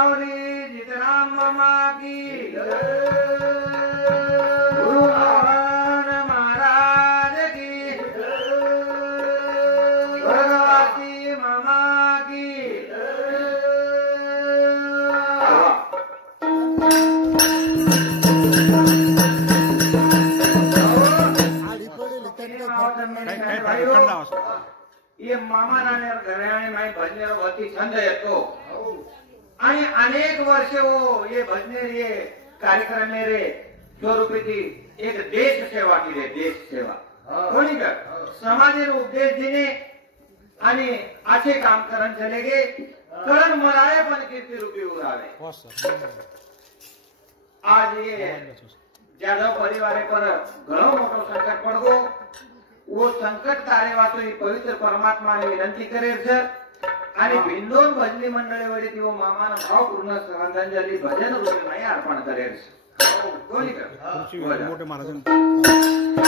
मावली जितराम मामा की गुरु मोहन महाराज की भगवती मामा की ये मामा नाने घराणे माई भजनेर वती छंद येतो आणि अनेक वर्ष हो ये भजनेर ये कार्यक्रम रे स्वरूपी थी एक देश सेवा केली देश सेवा कोणी का समाजेर उपदेश देणे आणि असे काम करण चले गे करण मराये पण कीर्ती रूपी उरावे आज ये जादव परिवारे पर घणो मोटो संकट पड़गो वो संकट तारे वाचो ही पवित्र परमात्मा ने विनंती करे आणि बिंदोन भजनी मंडळी वडी ती वो मामाना भावपूर्ण श्रद्धांजली भजन रूपे नाही अर्पण करे कोणी कर मोठे महाराज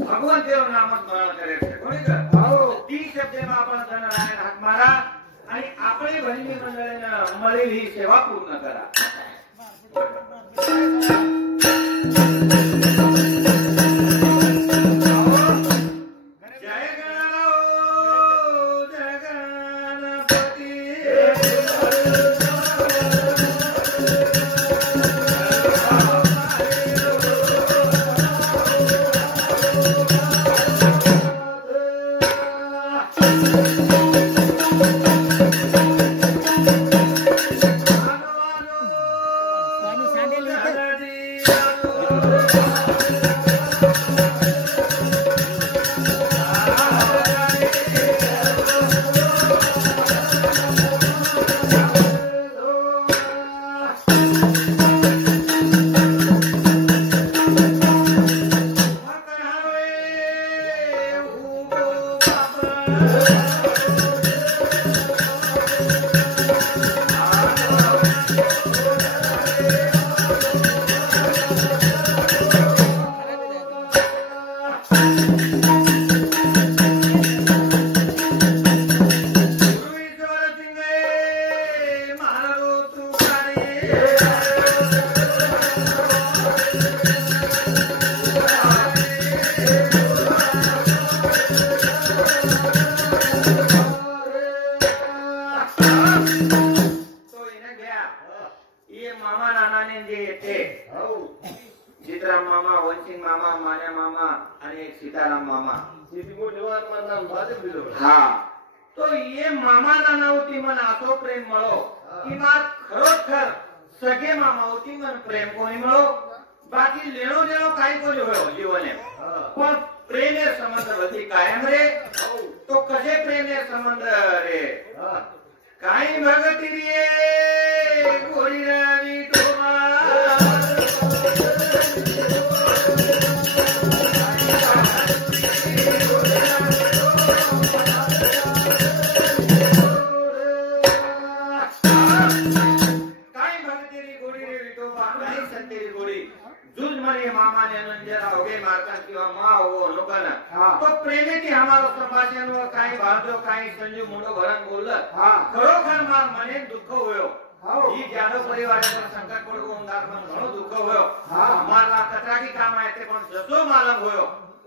भगवान देव नामच स्मरण करायचं ती शब्देमा आपण धनरायण हाक मारा आणि आपली भजनी मंडळीनं मळेल ही सेवा पूर्ण करा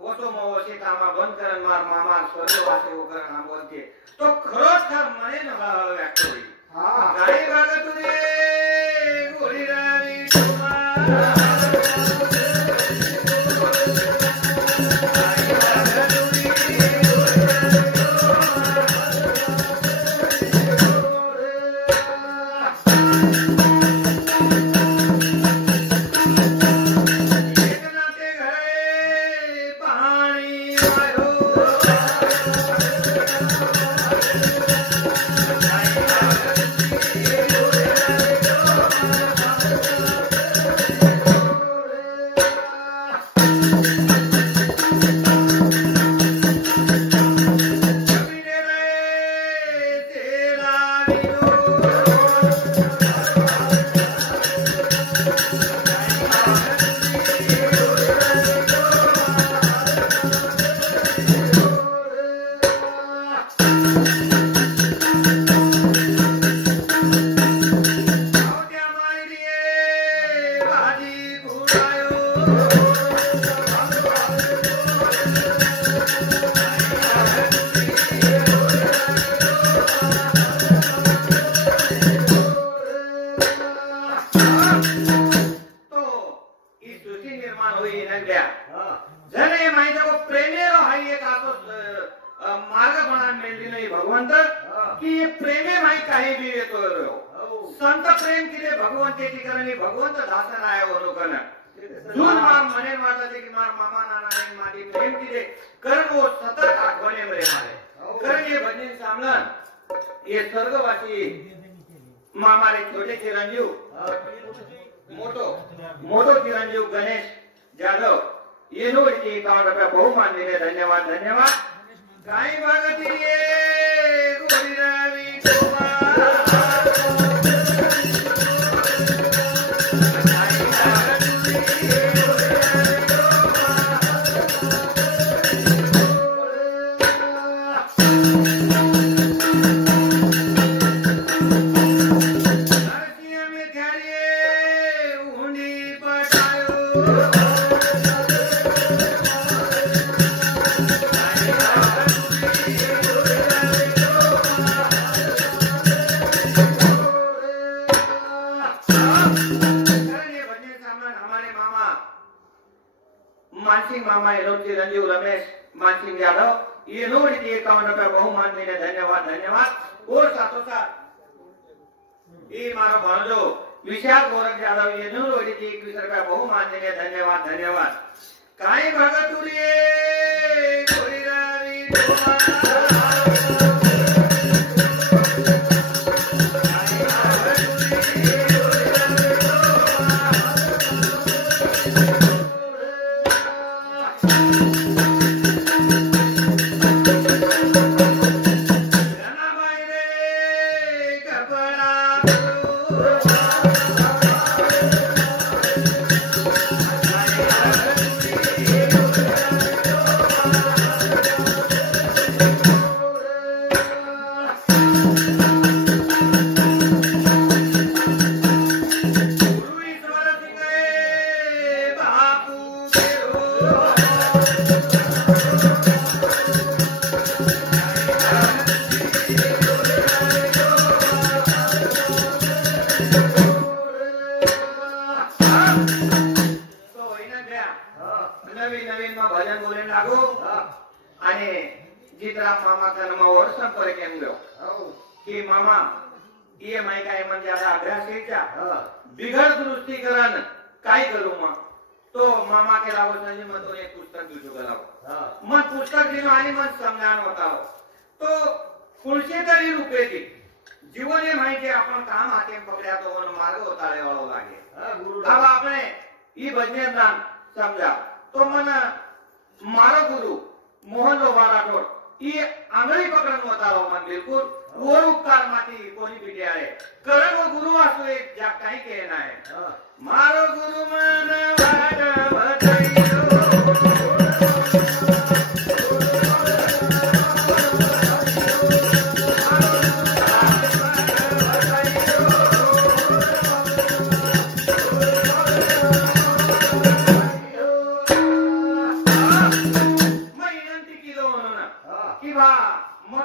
ओसो मोशी कामा बंद करन मार मामा स्वर्गवासी होकर हम बोलते तो खरोखर मने न व्यक्त होई गाई भागत रे गोरी राणी तुम्हा संत प्रेम किले भगवंते ठिकाणी भगवंत दासन आहे वरोकन जून मार मने वाटते की मार मामा नाना ने माटी प्रेम किले करण वो सतत आठवणे मरे मारे करण ये भजन सामलन ये स्वर्गवासी मामा रे छोटे चिरंजीव मोटो चिरंजीव गणेश जाधव ये नो की 51 रुपया बहुमान दिले धन्यवाद धन्यवाद गाई भागती रे गोरी रावी तोमा मानसिंह मामा एलोची रंजीव रमेश मानसिंह यादव ये नोड़ी 51 रुपया बहुमान देने धन्यवाद धन्यवाद और साथों साथ ये मारो भांजो विशाल गोरख यादव ये नोड़ी 21 रुपया बहुमान देने धन्यवाद धन्यवाद काई भगतुरी गोरी रावी तोमा की मामा ये माई काय म्हणजे आता अभ्यासाच्या बिघड दृष्टीकरण काय करू मग तो मामा के लावत म्हणजे मग एक पुस्तक दिसू करावं मग पुस्तक दिलं आणि मग समजान होता तो खुलशे तरी रुपये ती जीवन हे माहिती आपण काम हाते पकड्या तो मार्ग होता वळव लागे अब आपने ई भजने दान समजा तो मन मारो गुरु मोहन राठोड ये आंगळी पकडून होता मन बिलकुल वर उपकार माती कोणी पिटे आहे करण वो गुरु असो एक ज्या काही के नाही मारो गुरु मन वाट भजैरो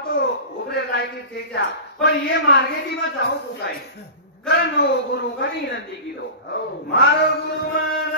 तो उभरे लायकी तेजा पण ये मार्गे ती मग जाऊ को काय करनो गुरु कनी विनंती कीधो मारो गुरु मान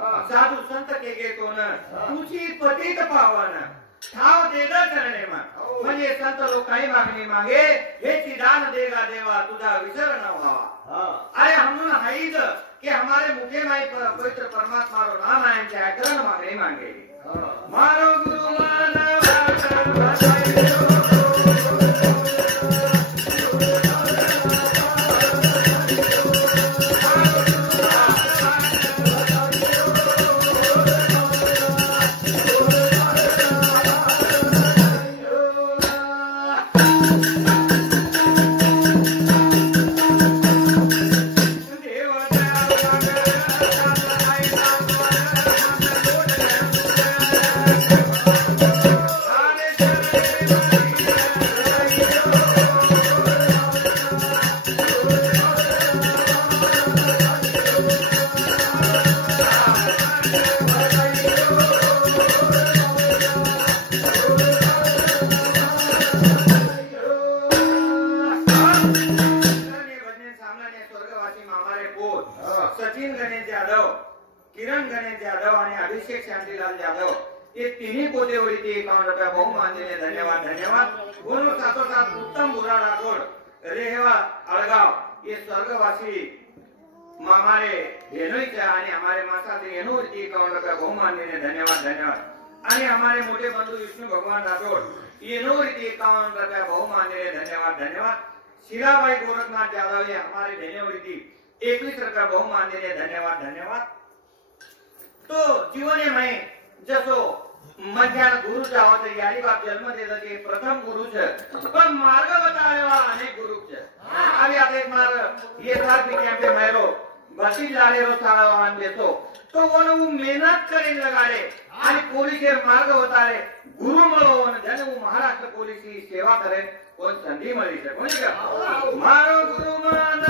वाला साधू संत के घेतो न तुझी पतित पावन ठाव देदा चरणे म्हणजे संत लोक काही मागणी मागे हे दान देगा देवा तुझा विसर न व्हावा अरे हमने हाईज कि हमारे मुखे में पवित्र परमात्मा रो नाम आए चाहे करण मांगे मांगे मारो गुरु सचिन गणेश यादव, किरण गणेश यादव आणि अभिषेक शांतीलाल यादव ये तिन्ही पोतेवरती 51 रुपया बहुमान दिले. धन्यवाद धन्यवाद. बोलो साथोसाथ उत्तम बुरा राठोड रेहवा अळगाव ये स्वर्गवासी हमारे धेनुईचे आणि हमारे मासाचे येनूरती 51 रुपया बहुमान दिले. धन्यवाद धन्यवाद. आणि हमारे मोठे बंधू विष्णू भगवान राठोड येनूरती 51 रुपया बहुमान दिले. धन्यवाद धन्यवाद. शीलाबाई गोरखनाथ यादव ये हमारे धेनुईती 21 रुपया बहुमान दिले. धन्यवाद धन्यवाद. तो जीवने में जसो मध्यान गुरु जाओ तो यारी बाप जन्म देता के प्रथम गुरु छे पण मार्ग बतावेवा अनेक गुरु छे. अभी आप एक बार ये साथ भी कैंप पे मैरो बसी लाले रो साळावान देतो तो वो मेहनत करी लगाडे आणि पोलीस मार्ग होतारे गुरु मळो आणि जन महाराष्ट्र पोलीस सेवा करे कोण संधी मळी छे. कोणी का मारो गुरु मान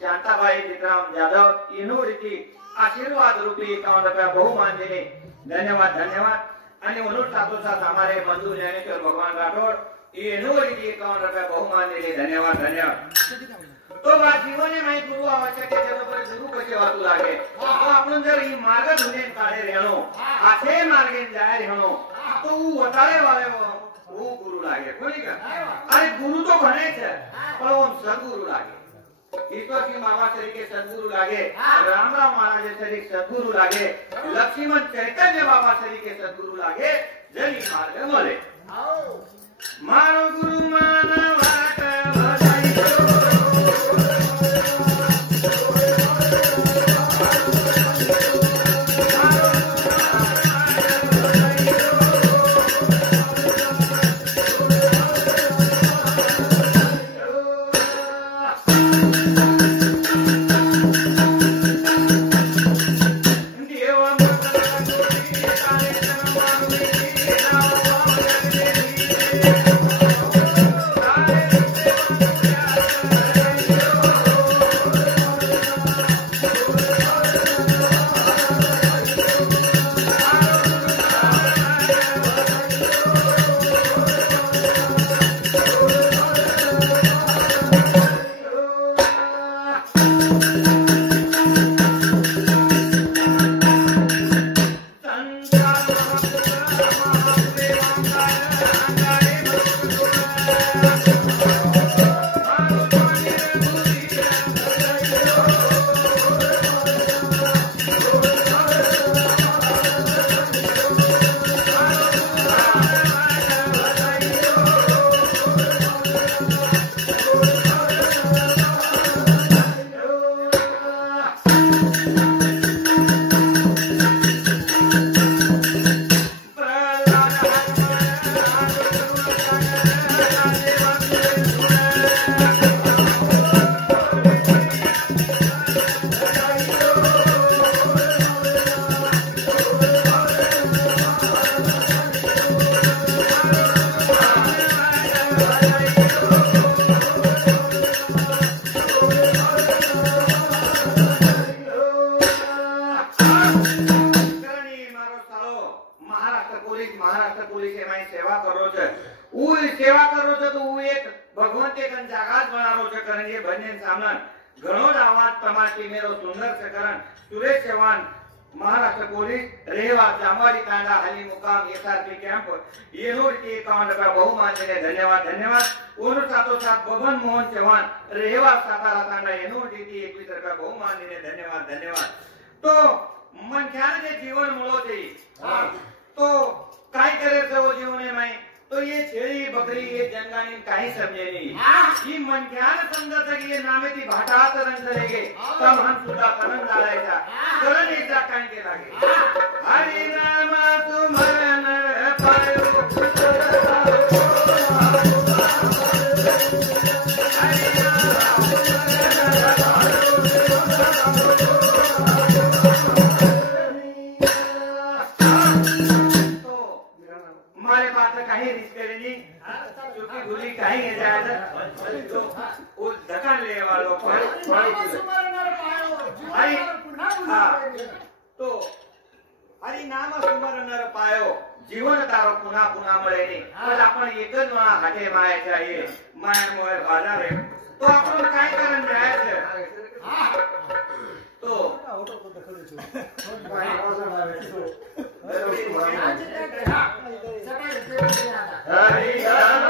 शांताबाई चित्राम यादव इनोरीती आशीर्वाद रूपी 51 रुपया बहुमान दिले. धन्यवाद धन्यवाद. आणि म्हणून साथोसाथ हमारे बंधू ज्ञानेश्वर भगवान राठौड़ एनोवरी 51 रुपया बहुमान दिले. धन्यवाद धन्यवाद. तो बा जीवने माही गुरु आवश्यक आहे. त्याच्याबरोबर गुरु कसे वाचू लागे. तो आपण जर ही मार्ग धुने काढे रेणो आसे मार्गे जाय रेणो तो वताळे वाले वो गुरु लागे. कोणी का अरे गुरु तो भने છે પણ वो सद्गुरु लागे. ईश्वर की मामा तरीके सद्गुरु लागे. राम राम महाराज तरीके सद्गुरु लागे. लक्ष्मण चैतन्य बाबा तरीके सद्गुरु लागे. जनी मार्ग मळे. मारो गुरु मानवाट भलाई महाराष्ट्र पोलीस रेवा जामवाडी तांडा हाली मुकाम एसआरपी कॅम्प येनोडी 51 रुपया बहुमान दिले. धन्यवाद धन्यवाद. ओनू सातोसात बबन मोहन चव्हाण रेवा सातारा तांडा येनोडी 21 रुपया बहुमान दिले. धन्यवाद धन्यवाद. तो मनख्यान जे जीवन मुळो છે तो काय करे છે वो जीवन में तो ये छेड़ी बकरी ये जंगानी काही समझे नहीं. ही मनख्यान समजत की ये नामे ती भाटात रंग चलेगे तब हम सुधा करण डालायचा करण एकदा काय के लागे. हरि नाम सुमरन पायो काही रिश्तेदारी चुकी भूली काही है जायदा तो वो धक्का ले वालों को हरि तो हरि नाम सुमरनर पायो जीवन तारो पुन्हा पुन्हा मळे नाही. पण आपण एकच वेळा हाटे मायाच्या आहे माया मोय बाजार आहे तो आपण काय करून जायचं तो हरि नाम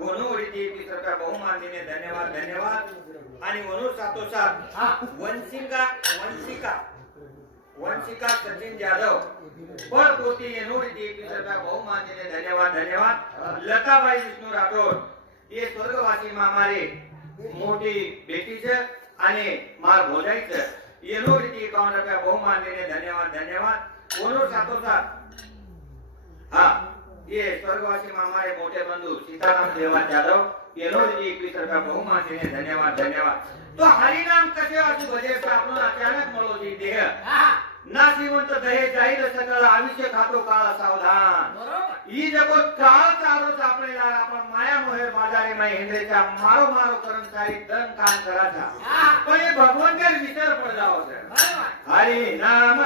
वनूवरीची 21 रुपया बहुमान देणे धन्यवाद धन्यवाद आणि वनूर सातोसात वंशिका सचिन जाधव परपोती येनोरीची 21 रुपया बहुमान देणे धन्यवाद धन्यवाद लताबाई विष्णू राठोड ये स्वर्गवासी मामारे मोठी बेटीचं आणि मार भोजाईचं येनोरीची 51 रुपया बहुमान देणे धन्यवाद धन्यवाद वनूर सातोसात हा ये स्वर्गवासी मामारे मोठे बंधू सीताराम देवा जाधव येनोरीची 21 रुपया बहुमान देणे धन्यवाद धन्यवाद तो हरिनाम कसे वाचू भजे आपण अचानक मळोजी देह नाशिवंत दहे जाईल सकळ आयुष्य खातो काळ सावधान ही जगत काळ चालूच आपल्याला आपण माया मोहेर बाजारे माय हिंद्रेच्या मारो मारो कर्मचारी दन काम करायचा पण हे भगवंत विचार पडला होता हरी नाम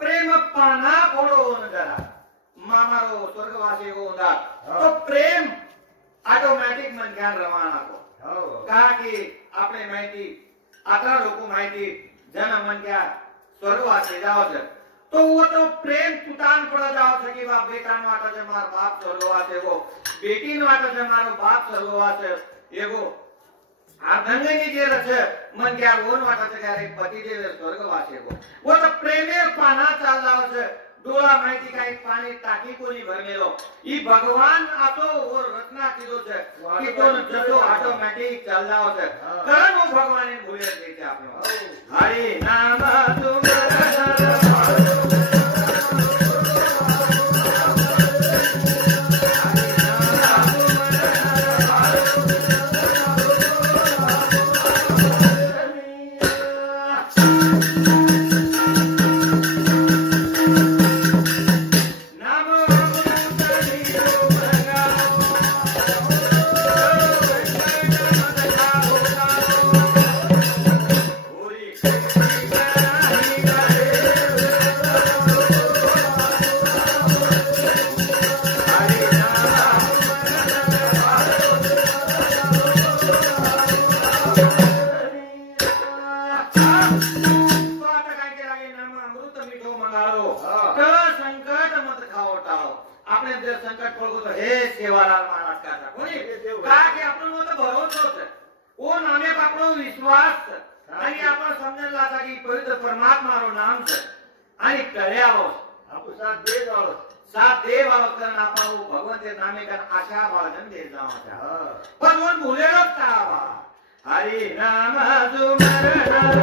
प्रेम पाना फोडून जरा मामारो स्वर्गवासी होऊन तो प्रेम ऑटोमॅटिक मन ध्यान रवाना को का की आपले माहिती 18 लोक माहिती जन मन क्या स्वर्गवासी जाओ तो वो तो प्रेम तुतान पड़ जाओ सकी बा बेटा नो आटा जे मार बाप स्वर्गवासी को बेटी नो आटा जे मारो बाप स्वर्गवासी एगो आ धंगनी जे रच मन क्या ओन वाटाचे काय रे पती जे स्वर्गवासी को वो तो प्रेमे पाना चाल जाओ डोळा माहिती काही पाणी टाकी कोणी भरलेलो ई भगवान आतो और रत्ना किदो छे की तो जतो ऑटोमॅटिक चाल जाओ छे कारण वो भगवान ने भूले देते आपनो हरि नाम तुम्हारा साथ देव अवतरण आपण भगवंते नामे कर आशा बाळगन दे जावा पण वन भूलेलो तावा हरि नाम सुमरण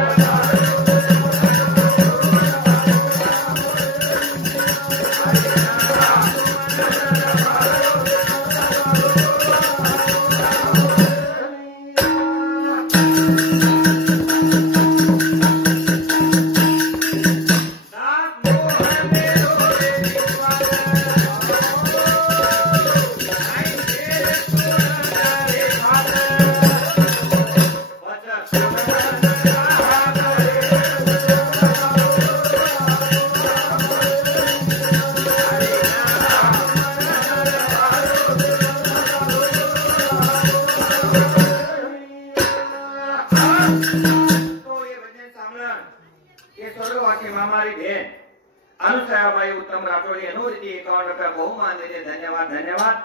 अनुसयाबाई उत्तम राठोड येनोरीची 51 रुपया बहुमान देणे धन्यवाद धन्यवाद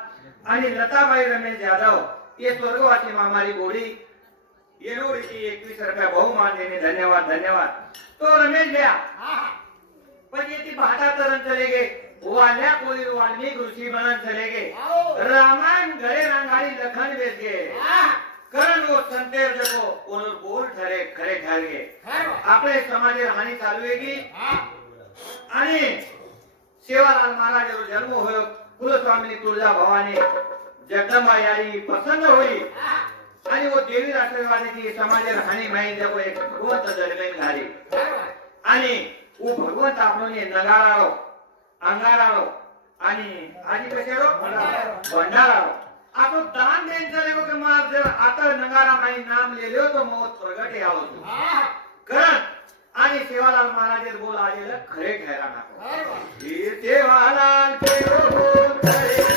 आणि लताबाई रमेश जाधव ये स्वर्गवासी मामारी गोडी येनोरीची 21 रुपया बहुमान देणे धन्यवाद धन्यवाद तो रमेश गया पण ये ती भाटा तरन चले गए वाल्या कोई वाल्मीकि ऋषि बनन चले गए रामायण गए रंगाड़ी लखन बेच गए कारण वो संतेर देखो ओनर बोल ठरे खरे ठरगे आपले समाजे हानी चालू आहे की आणि सेवालाल महाराजांचा जन्म होय कुलस्वामिनी तुळजा भवानी जगदंबा यारी प्रसन्न होई आणि वो देवी राष्ट्रवादीची समाजे हानी माई देखो एक भगवंत जन्मेन घाली आणि वो भगवंत आपण नगारारो अंगारारो आणि आधी कशारो भंडारारो आपण दान द्यायचं रे बघ मार जर आता नगारा माई नाम लिहिलो तो मौत प्रगट यावं कारण आणि सेवालाल महाराज बोल आलेलं खरे ठेरा नको हे सेवालाल के बोल खरे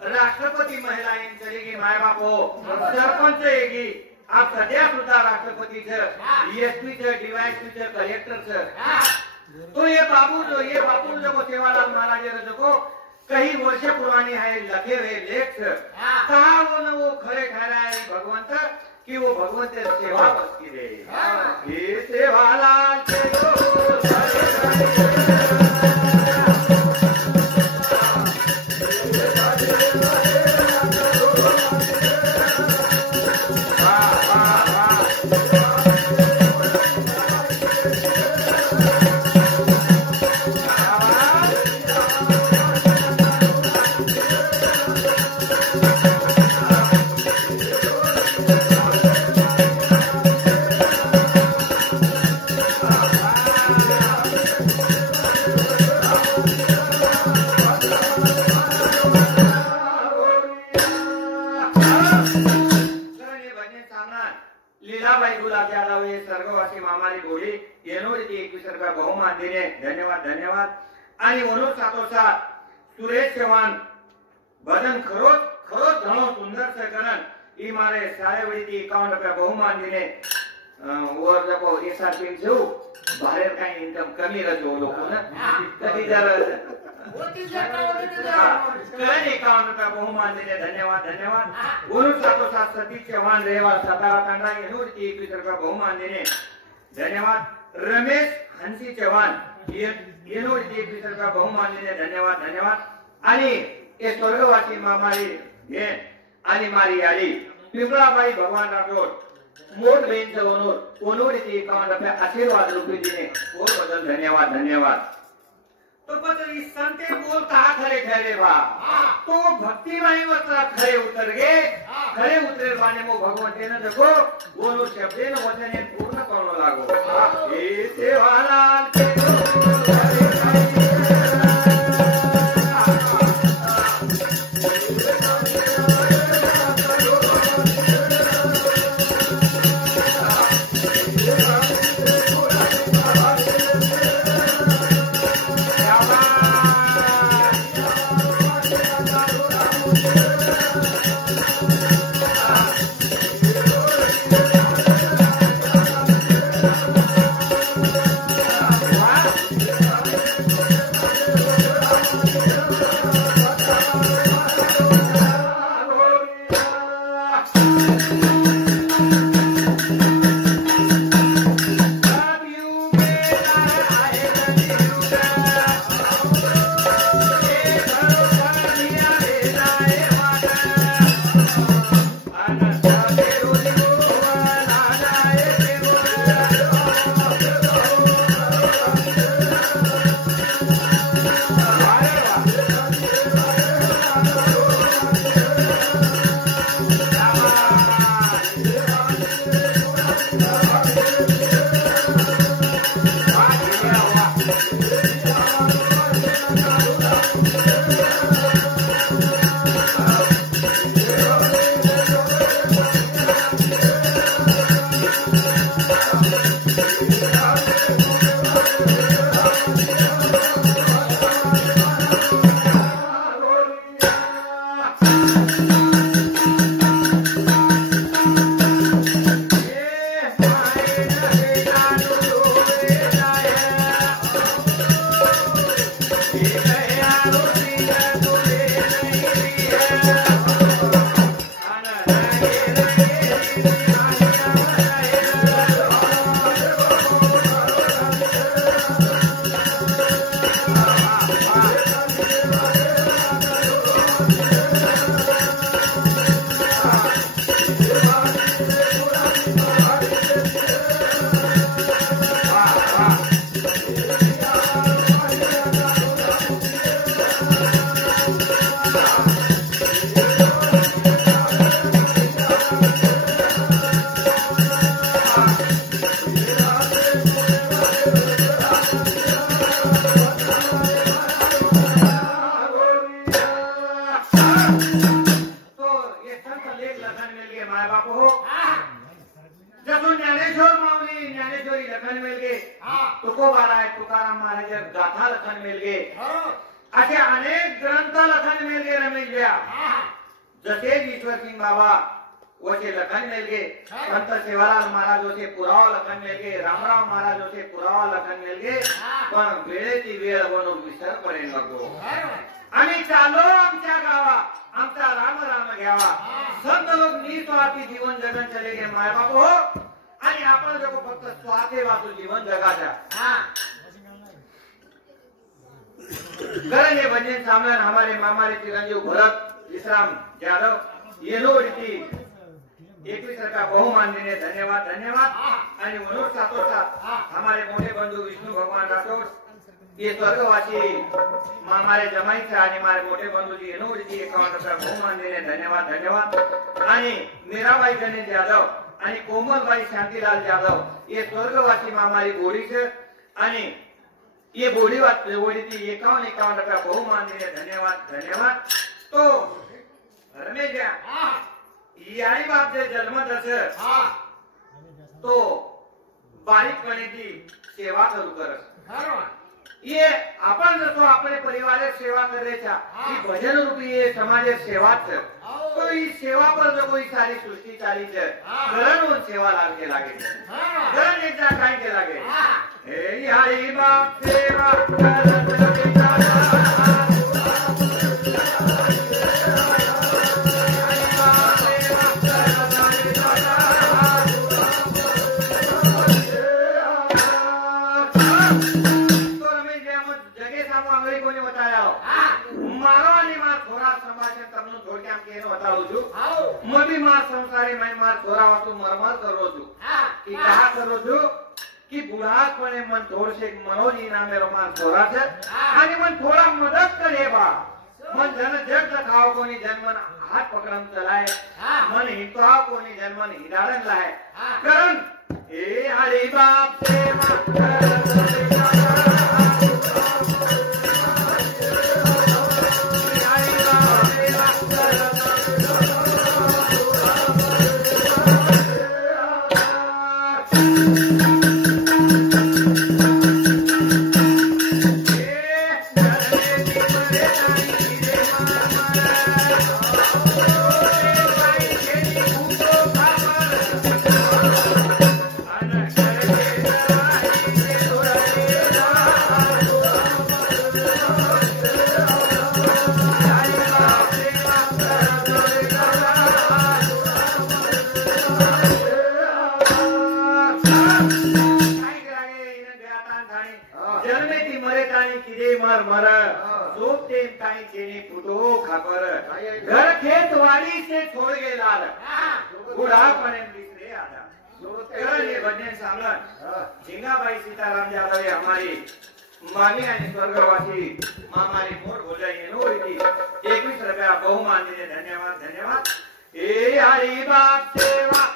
राष्ट्रपति महिलाएं चलेगी माय बापो सरपंच येगी आप सध्या सुद्धा राष्ट्रपति डीएसपी डीवायएसपी कलेक्टर तो ये बाबू जो सेवालाल महाराज जो कई वर्ष पुरानी है लखे हुए लेख कहा वो न वो खरे ठहरा है भगवंत कि वो भगवंत सेवा बसती रहे सेवालाल धन्यवाद आणि म्हणून सातोसात सुरेश चव्हाण भजन खरोच घणो सुंदर से करण ई मारे शाळेवळीची 51 रुपया बहुमान दिले वर जको एसआरपी जो बाहेर काही इन्कम कमी रजो लोक ना कधी जर होती कधी 51 रुपया बहुमान दिले धन्यवाद म्हणून सातोसात सतीश चव्हाण रेवा सातारा तांडा येनोडची 21 रुपया बहुमान दिले धन्यवाद रमेश हंसी चव्हाण येनोडची 21 रुपया बहुमान दिले धन्यवाद आणि ये स्वर्गवासी मामारी हे आणि मारी आली पिंपळाबाई भगवान राठोड मोठ बहीणचं ओनोडीची 51 रुपया आशीर्वाद रूपी दिने बहुत बदल धन्यवाद तो बदल इस संते बोल कहा खरे ठहरे बा तो भक्ति माई वस्त्र खरे उतर गए खरे उतरे बाने मो भगवंते ने देखो बोलो शब्दे न वचने पूर्ण करो लागो हे सेवालाल के तुकोबाराय तुकाराम महाराज गाथा लखन मिलगे असे अनेक ग्रंथ लखन मिलगे रमेश भैया जसे ईश्वर सिंह बाबा वसे लखन मिलगे संत सेवालाल महाराज वसे पुरावा लखन मिलगे रामराव महाराज वसे पुरावा लखन मिलगे पण वेळेची वेळ बनून विसर पडे नको आम्ही चालो आमच्या गावा आमचा राम राम घ्यावा संत लोक निस्वार्थी जीवन जगन चले गे माय बाप हो आणि आपण जगो फक्त स्वार्थे वाचून जीवन जगाच्या करेंगे भजन सामने हमारे मामारे चिरंजीव भरत विश्राम यादव येनोवरती 21 रुपया बहुमान देने धन्यवाद धन्यवाद आणि मनोज साथोसाथ हमारे मोठे बंधू विष्णु भगवान राठौर ये स्वर्गवासी हमारे जमाई से आणि हमारे मोठे बंधू जी येनोवरती 51 रुपया बहुमान देने धन्यवाद धन्यवाद आणि मीराबाई गणेश यादव आणि कोमलबाई शांतीलाल यादव ये स्वर्गवासी हमारी बोड़ी से आणि ये बोड़ी बोड़ी थी 51 रुपया बहुमान देने धन्यवाद धन्यवाद तो रमेश यारी बाप जे जन्मत असेल तो बारीकपणेची सेवा करू करस ये आपण जसो अपने परिवार सेवा करायचा ही भजन रूपी ये समाज सेवाच तो ही सेवा पर जो कोई सारी सृष्टि चाली है गरण सेवा लागे लागे गरण एकदा काय के लागे हे यारी बाप सेवा करत संसारी मैं मार थोड़ा वस्तु मरमर करो छु कि कहा करो छु कि बुढ़ापणे मन थोड़ से मनोजी ना मेरो मार थोड़ा से आणि मन थोड़ा मदद करे बा मन जन जग खाओ कोनी जन्मन हाथ पकड़न चलाए मन हितो कोनी जन्मन हिडाड़न लाए करन ए हरि बाप सेवा घर खेत वाड़ी से छोड़ गए लाल बुढ़ापणे दिसरे आधा ये भजन सामलन झिंगाबाई सीताराम यादव ये हमारी मामी आणि स्वर्गवासी मामारी मोर बोला येनोवरती 21 रुपया बहुमान दिले धन्यवाद धन्यवाद ए हरि बाप सेवा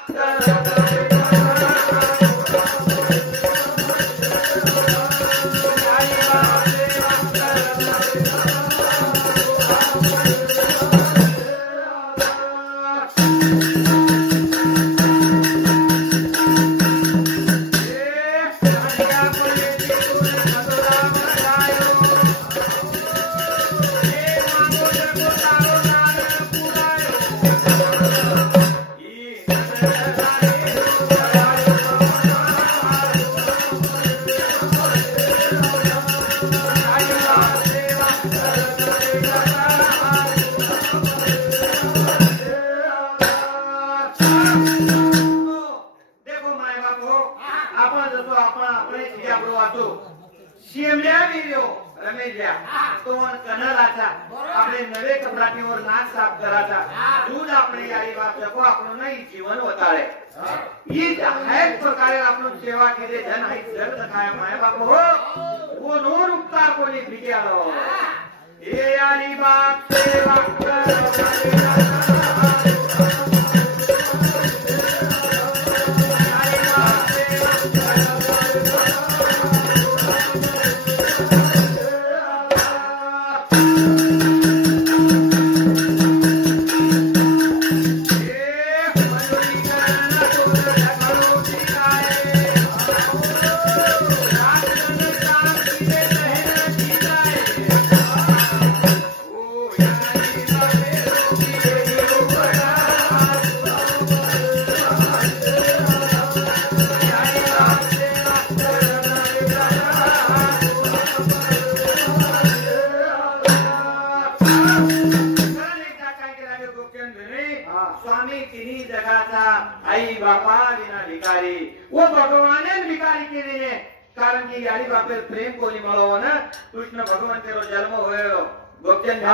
बापा विना भिकारी वो भगवाने भिकारी केली ने कारण की यारी बापे प्रेम कोणी મળો ને કૃષ્ણ ભગવાન તેરો જન્મ હોયો ગોપચંદ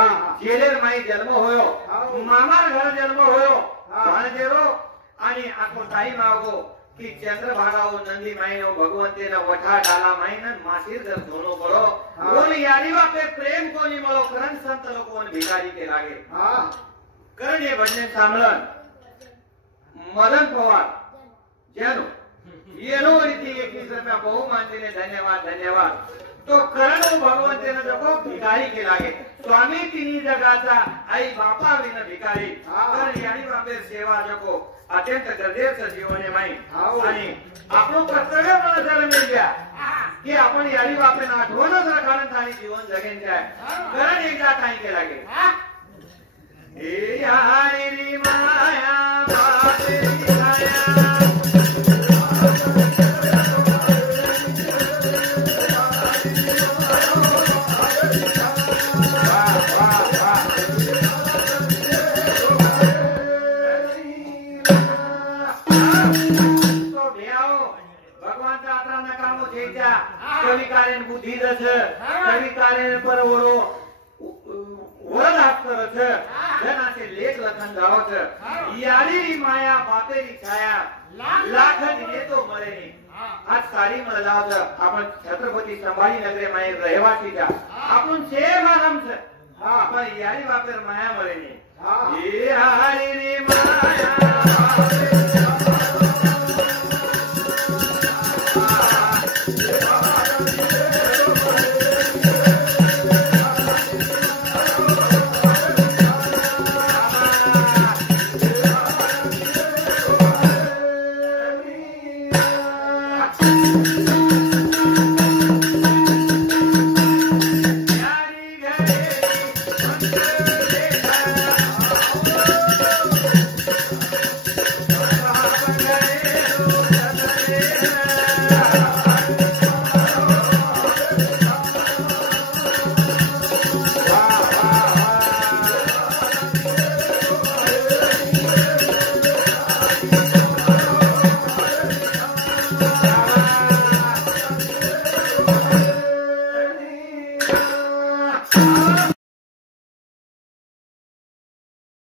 જેલેર માઈ જન્મ હોયો મામાર ઘર જન્મ હોયો ભાણજેરો आणि આખો ટાઈમ આવગો की चंद्रभागाओ नंदी माईनो भगवंतेना वठा डाला माईन मासीर घर धोनो पड़ो बोल यारी बापे प्रेम कोणी મળો કરણ સંત લોકોને ભિખારી કે લાગે કરણ એ ભજન સાંભળન મદન પવાર જેનો એનો રીતિ 21 રૂપિયા બહુ માનીને ધન્યવાદ ધન્યવાદ तो करण भगवंतेने जको भिकारी के लागे स्वामी तिनी जगाचा आई बापा विना भिकारी तर यानी बापे सेवा जको अत्यंत गरजेचं जीवन आहे माई आणि आपलं कर्तव्य मला जर मिळ गया की आपण यारी बापे आठवण जर कारण थाई जीवन जगेन जाय करण एकदा थाई के लागे हे यारी री माया बापे री माया कवि कारण बुद्धि रस कवि कारण पर ओरो वरदात करत जनाचे लेख लखन गावत यारी री माया बापेरी छाया लाख दिले तो मळे नाही आज सारी मला लावत आपण छत्रपती संभाजी नगरे माये रहवासी का आपण सेम आरामच पण यारी बापेर माया मळे नाही यारी री माया